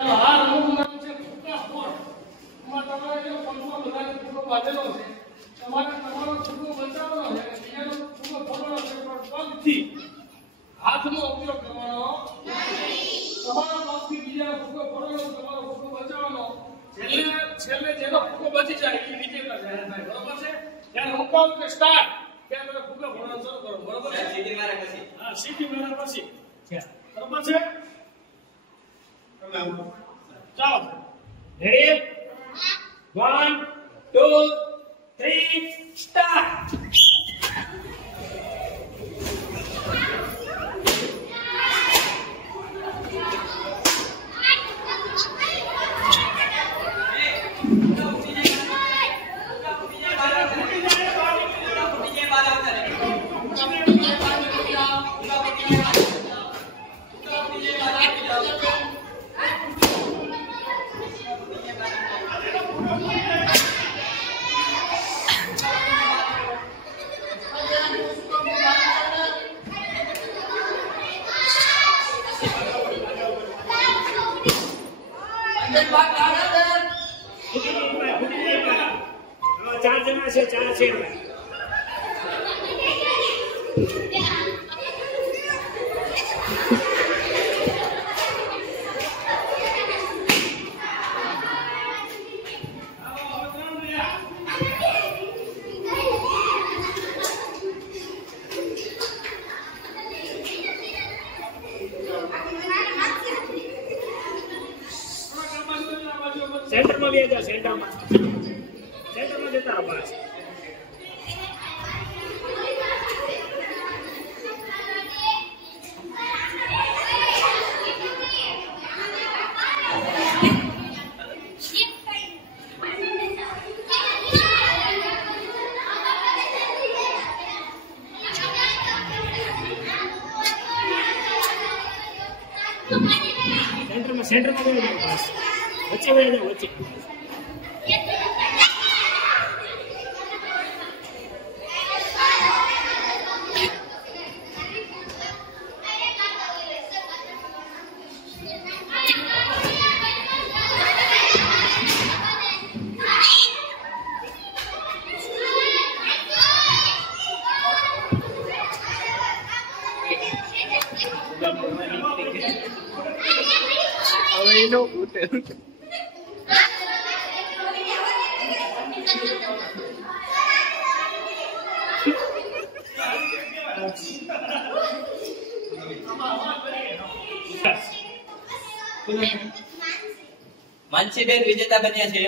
આ રમતનું નામ છે ફૂકા ફોડ. એમાં તમારે જો પંખો બધાને ફૂકો બાંધેલો છે. તમારે તમારો ફૂકો બચાવવાનો છે અને બીજાનો ફૂકો ફોડવાનો છે, પણ પગથી હાથનો ઉપયોગ કરવાનો નથી. તમારા પગથી બીજાનો ફૂકો ફોડવાનો, તમારો ફૂકો બચાવવાનો. છેલ્લે જેનો ફૂકો બચી જાય એ વિજેતા જાહેર થાય. બરોબર છે? ત્યારે હું કહું કે સ્ટાર્ટ, ત્યાં તમે ફૂકો ફોડવાનું શરૂ કરો. બરોબર છે? સીટી મારે પછી. હા, સીટી મારે પછી. બરોબર છે? ચાલો, રેડી? 1 2 3 સ્ટાર્ટ. ચાર જણા છે, ચાર છે. સેન્ટરમાં બે જાવ, સેન્ટરમાં જતા રહો. બસ સેન્ટરમાં બે જાવ. બસ વચ્ચે બે જાવ, વચ્ચે. હવે એનો ફૂટે માનસીબેન વિજેતા બન્યા છે.